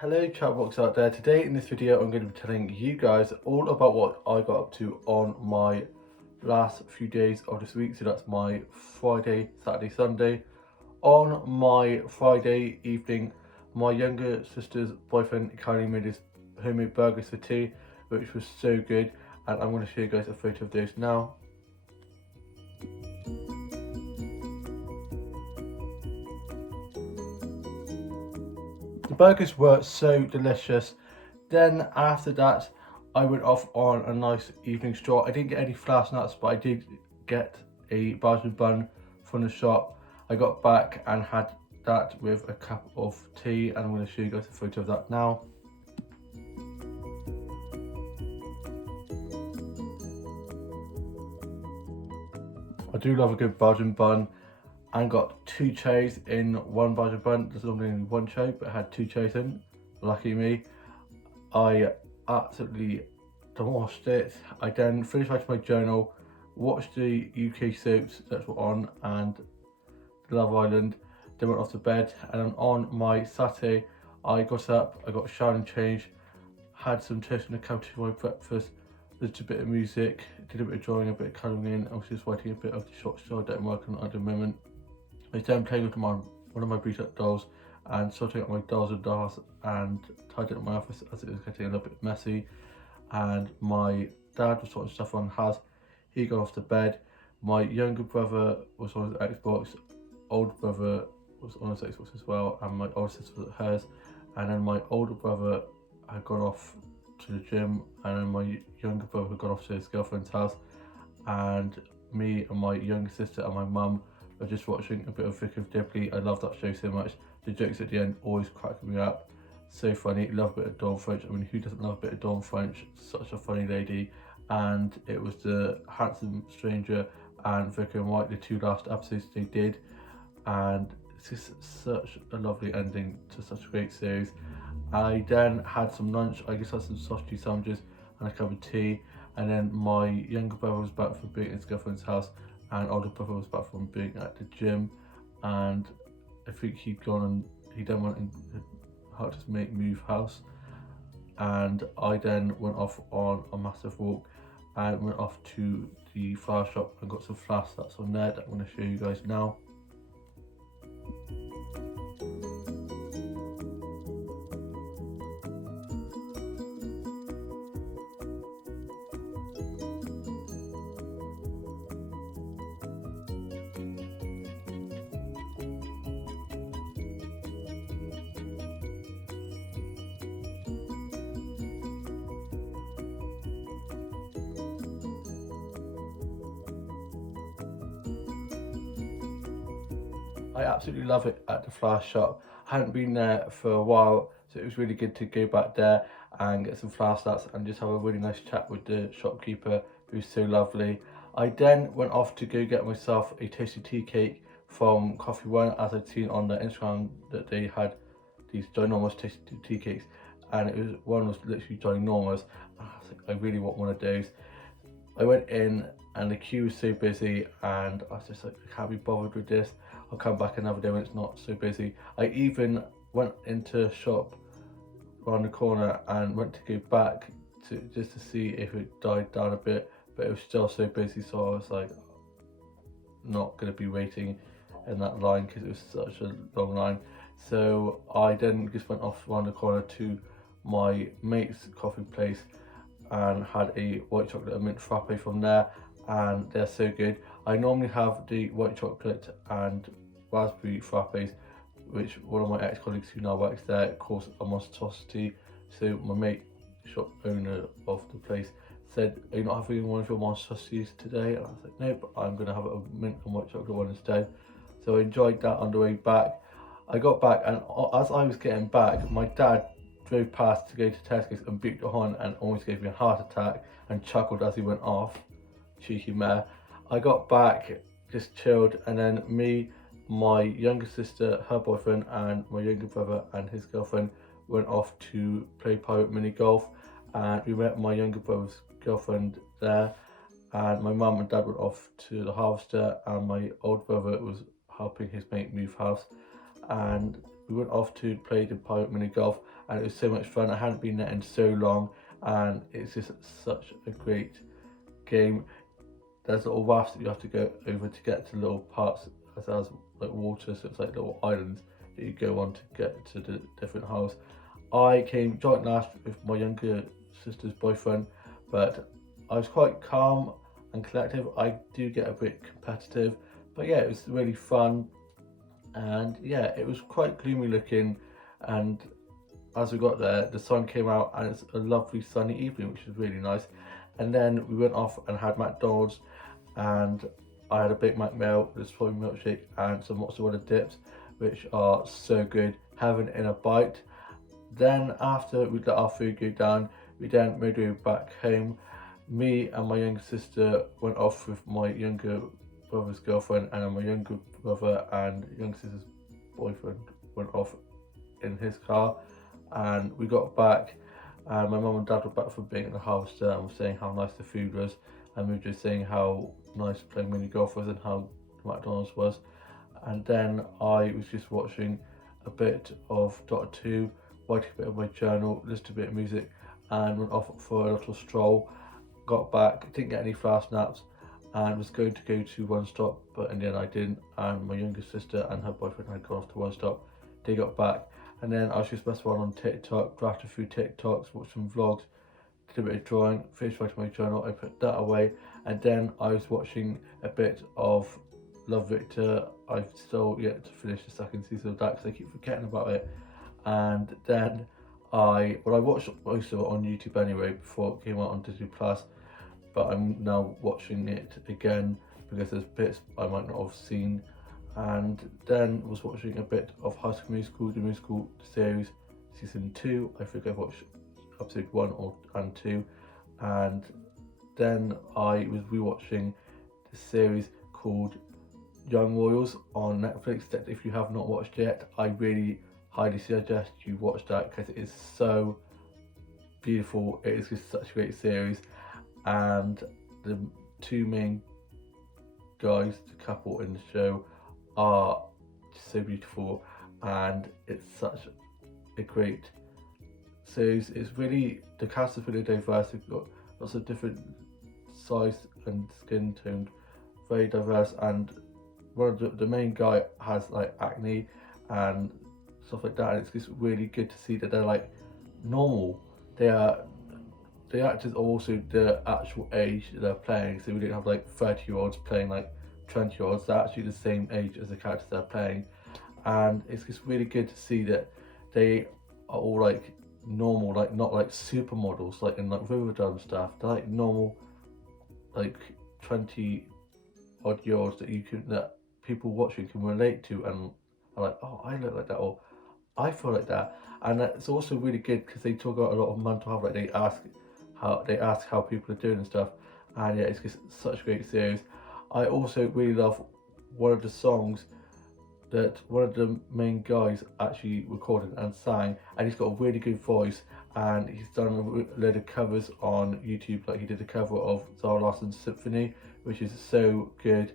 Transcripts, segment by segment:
Hello chatbox out there. Today in this video I'm going to be telling you guys all about what I got up to on my last few days of this week. So that's my Friday, Saturday, Sunday. On my Friday evening, my younger sister's boyfriend kindly made his homemade burgers for tea, which was so good, and I'm going to show you guys a photo of those now. The burgers were so delicious. Then after that, I went off on a nice evening stroll. I didn't get any flash nuts, but I did get a Belgian bun from the shop. I got back and had that with a cup of tea, and I'm going to show you guys a photo of that now. I do love a good Belgian bun, and got two cherries in one Belgian bun. There's only one cherry, but it had two cherries in. Lucky me. I absolutely demolished it. I then finished writing my journal, watched the UK soaps that were on and Love Island, then went off to bed. And then on my Saturday, I got up, I got showered and changed, had some toast and a cappuccino for my breakfast, listened to a bit of music, did a bit of drawing, a bit of colouring in. I was just writing a bit of the short story that I'm working on at the moment. I was then playing with one of my Breed Up dolls and sorting out my dolls and dolls and tidying up my office as it was getting a little bit messy. And my dad was sorting stuff on Has. He got off to bed. My younger brother was on his Xbox. Older brother was on his Xbox as well, and my older sister was at hers. And then my older brother had gone off to the gym, and then my younger brother had gone off to his girlfriend's house. And me and my younger sister and my mum were just watching a bit of Vicar of Dibley. I love that show so much. The jokes at the end always crack me up. So funny. Love a bit of Dawn French. I mean, who doesn't love a bit of Dawn French? Such a funny lady. And it was the Handsome Stranger and Vicar and White, the two last episodes they did. And it's just such a lovely ending to such a great series. I then had some lunch. I guess I had some sausage sandwiches and a cup of tea. And then my younger brother was back from being at his girlfriend's house, and older brother was back from being at the gym. And I think he'd gone and he then went and helped us move house. And I then went off on a massive walk and went off to the flower shop and got some flowers that's on there that I'm going to show you guys now. I absolutely love it at the flower shop. I hadn't been there for a while, so it was really good to go back there and get some flower starts and just have a really nice chat with the shopkeeper, who's so lovely. I then went off to go get myself a tasty tea cake from Coffee One, as I'd seen on their Instagram that they had these ginormous tasty tea cakes, and one was literally ginormous. I was like, I really want one of those. I went in and the queue was so busy, and I was just like, I can't be bothered with this. I'll come back another day when it's not so busy. I even went into a shop around the corner and went to go back just to see if it died down a bit, but it was still so busy, so I was like, not going to be waiting in that line because it was such a long line. So I then just went off around the corner to my mate's coffee place and had a white chocolate and mint frappe from there, and they're so good. I normally have the white chocolate and raspberry frappes, which one of my ex-colleagues who now works there calls a monstrosity. So my mate, shop owner of the place, said, "Are you not having one of your monstrosities today?" And I was like, "No, but I'm going to have a mint and white chocolate one instead." So I enjoyed that on the way back. I got back, and as I was getting back, my dad drove past to go to Tesco's and beeped the horn and almost gave me a heart attack and chuckled as he went off. Cheeky mare. I got back, just chilled, and then me, my younger sister, her boyfriend, and my younger brother and his girlfriend went off to play private mini golf, and we met my younger brother's girlfriend there, and my mum and dad went off to the harvester, and my old brother was helping his mate move house. And we went off to play the private mini golf, and it was so much fun. I hadn't been there in so long, and it's just such a great game. There's little rafts that you have to go over to get to little parts, as well as like water, so it's like little islands that you go on to get to the different holes. I came joint last with my younger sister's boyfriend, but I was quite calm and collective. I do get a bit competitive, but yeah, it was really fun. And yeah, it was quite gloomy looking, and as we got there, the sun came out and it's a lovely sunny evening, which was really nice. And then we went off and had McDonald's, and I had a Big Mac meal, a strawberry milkshake, and some mozzarella dips, which are so good, having in a bite. Then after we let our food go down, we then made our way back home. Me and my younger sister went off with my younger brother's girlfriend, and then my younger brother and younger sister's boyfriend went off in his car, and we got back, and my mum and dad were back from being at the house and were saying how nice the food was, and we were just saying how nice playing mini golf was and how McDonald's was. And then I was just watching a bit of Doctor 2, writing a bit of my journal, listened to a bit of music, and went off for a little stroll. Got back, didn't get any fast naps, and was going to go to One Stop, but in the end I didn't, and my younger sister and her boyfriend had gone off to One Stop. They got back, and then I was just messing around on TikTok, drafted through TikToks, watched some vlogs, did a bit of drawing, finished writing my journal, I put that away, and then I was watching a bit of Love Victor. I've still yet to finish the second season of that because I keep forgetting about it. And then I watched most of it on YouTube anyway before it came out on Disney Plus, but I'm now watching it again because there's bits I might not have seen. And then was watching a bit of High School Musical, the musical series, season 2. I think I've watched episode 1 and 2, and then I was rewatching the series called Young Royals on Netflix that if you have not watched yet, I really highly suggest you watch that because it is so beautiful. It is just such a great series, and the two main guys, the couple in the show, are just so beautiful, and it's such a great series. It's really, the cast is really diverse. We've got lots of different size and skin toned, very diverse, and one of the main guy has like acne and stuff like that, and it's just really good to see that they're like normal. The actors are also the actual age that they're playing, so we don't have like 30-year-olds playing like 20-year-olds. They're actually the same age as the characters they're playing, and it's just really good to see that they are all like normal, like not like supermodels like in like Riverdale and stuff. They're like normal, like 20-odd-year-olds that people watching can relate to and are like, oh, I look like that, or I feel like that. And it's also really good because they talk about a lot of mental health. Like they ask how people are doing and stuff. And yeah, it's just such a great series. I also really love one of the songs that one of the main guys actually recorded and sang, and he's got a really good voice, and he's done a load of covers on YouTube. Like he did a cover of Zara Larsson's Symphony, which is so good.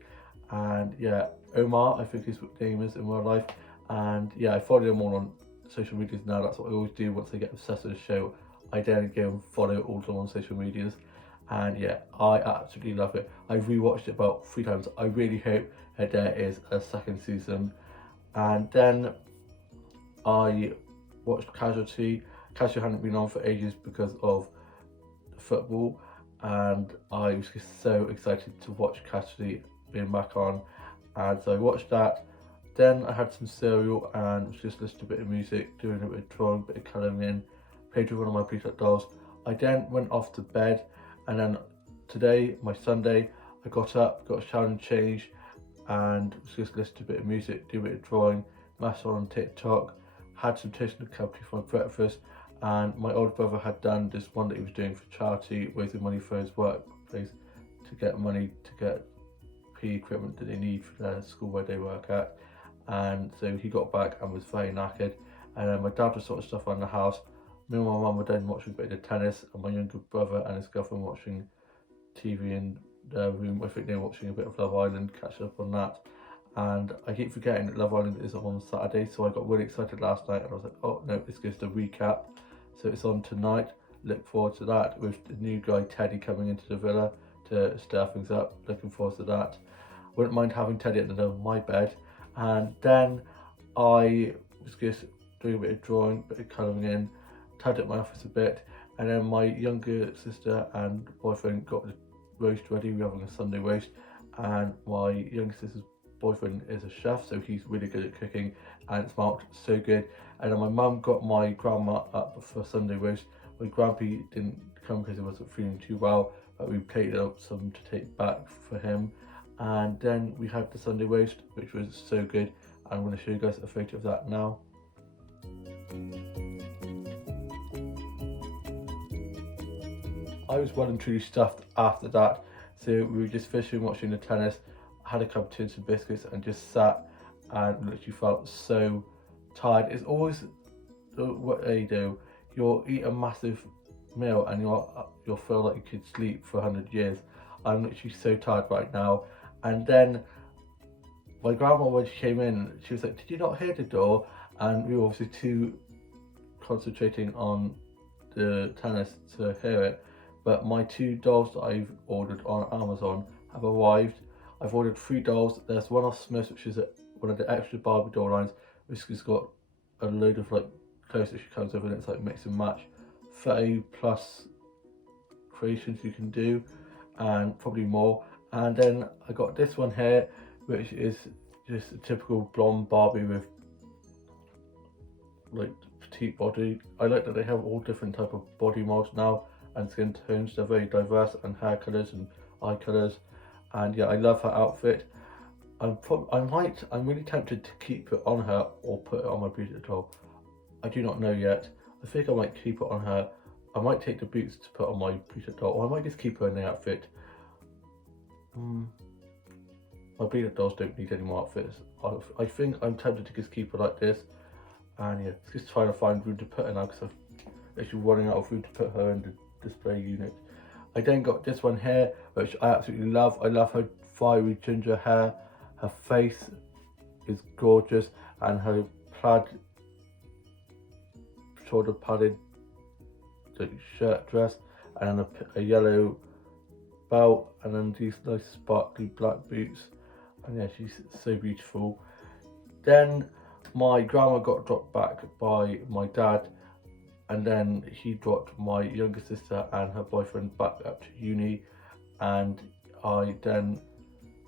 And yeah, Omar, I think his name is in real life, and yeah, I follow them all on social medias now. That's what I always do once I get obsessed with a show. I then go and follow all of them on social medias, and yeah, I absolutely love it. I've rewatched it about 3 times. I really hope that there is a second season. And then I watched Casualty. Casualty hadn't been on for ages because of football, and I was just so excited to watch Casualty being back on, and so I watched that. Then I had some cereal and was just listening to a bit of music, doing a bit of drawing, a bit of colouring in, played with one of my Preset dolls. I then went off to bed, and then today, my Sunday, I got up, got a shower and change, and was just listening to a bit of music, do a bit of drawing, mess on TikTok, had some Toast and Company for my breakfast, and my older brother had done this one that he was doing for charity, raising money for his workplace to get money to get PE equipment that they need for their school where they work at. And so he got back and was very knackered, and then my dad was sorting stuff around the house. Me and my mum were then watching a bit of tennis, and my younger brother and his girlfriend watching TV in their room. I think they were watching a bit of Love Island, catching up on that. and I keep forgetting that Love Island is on Saturday, so I got really excited last night and I was like, oh no, it's just a recap. So it's on tonight. Look forward to that, with the new guy Teddy coming into the villa to stir things up. Looking forward to that. Wouldn't mind having Teddy at the end of my bed. And then I was just doing a bit of drawing, a bit of colouring in, tidied up my office a bit, and then my younger sister and boyfriend got the roast ready. We're having a Sunday roast, and my younger sister's boyfriend is a chef, so he's really good at cooking, and it smelled so good. And then my mum got my grandma up for Sunday roast. My grandpa didn't come because he wasn't feeling too well, but we plated up some to take back for him. And then we had the Sunday roast, which was so good. I'm going to show you guys a photo of that now. I was well and truly stuffed after that, so we were just fishing, watching the tennis, had a cup of tea and some biscuits, and just sat and literally felt so tired. It's always what you do. You'll eat a massive meal and you'll feel like you could sleep for 100 years. I'm literally so tired right now. And then my grandma, when she came in, she was like, did you not hear the door? And we were obviously too concentrating on the tennis to hear it. But my 2 dolls that I've ordered on Amazon have arrived. I've ordered 3 dolls. There's one off Smiths, which is one of the extra Barbie doll lines, which has got a load of like clothes that she comes with, and it's like mix and match. 30 plus creations you can do, and probably more. And then I got this one here, which is just a typical blonde Barbie with like petite body. I like that they have all different type of body molds now and skin tones. They're very diverse, and hair colours and eye colours. And yeah, I love her outfit. I'm really tempted to keep it on her or put it on my Bridget doll. I do not know yet. I think I might keep it on her. I might take the boots to put on my Bridget doll, or I might just keep her in the outfit. My Bridget dolls don't need any more outfits. I think I'm tempted to just keep her like this. And yeah, just trying to find room to put her now, because I'm actually running out of room to put her in the display unit. I then got this one here, which I absolutely love. I love her fiery ginger hair. Her face is gorgeous, and her plaid, shoulder padded shirt dress, and then a yellow belt, and then these nice sparkly black boots. And yeah, she's so beautiful. Then my grandma got dropped back by my dad, and then he dropped my younger sister and her boyfriend back up to uni, and I then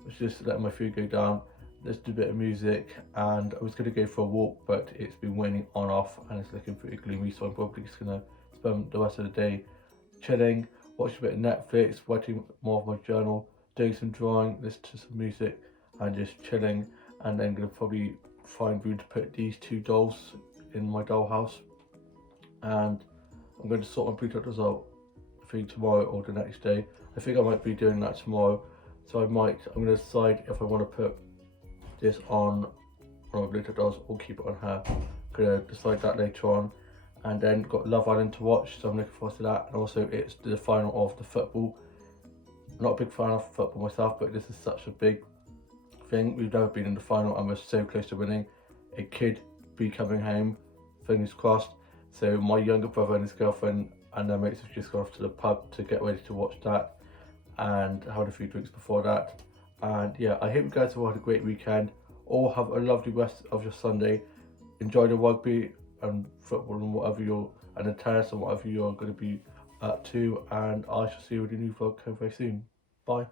was just letting my food go down, listened to a bit of music, and I was going to go for a walk, but it's been raining on off and it's looking pretty gloomy, so I'm probably just going to spend the rest of the day chilling, watching a bit of Netflix, writing more of my journal, doing some drawing, listening to some music, and just chilling. And then going to probably find room to put these 2 dolls in my dollhouse, and I'm going to sort my pre-cut result, I think tomorrow or the next day. I think I might be doing that tomorrow, so I'm going to decide if I want to put this on one of my Bluetooth dolls or keep it on her. I'm going to decide that later on. And then got Love Island to watch, so I'm looking forward to that. And also it's the final of the football. I'm not a big fan of football myself, but this is such a big thing. We've never been in the final and we're so close to winning. It could be coming home, fingers crossed. So my younger brother and his girlfriend and their mates have just gone off to the pub to get ready to watch that and had a few drinks before that. And yeah, I hope you guys have had a great weekend. All have a lovely rest of your Sunday. Enjoy the rugby and football and and the tennis and whatever you're going to be up to. And I shall see you with a new vlog very soon. Bye.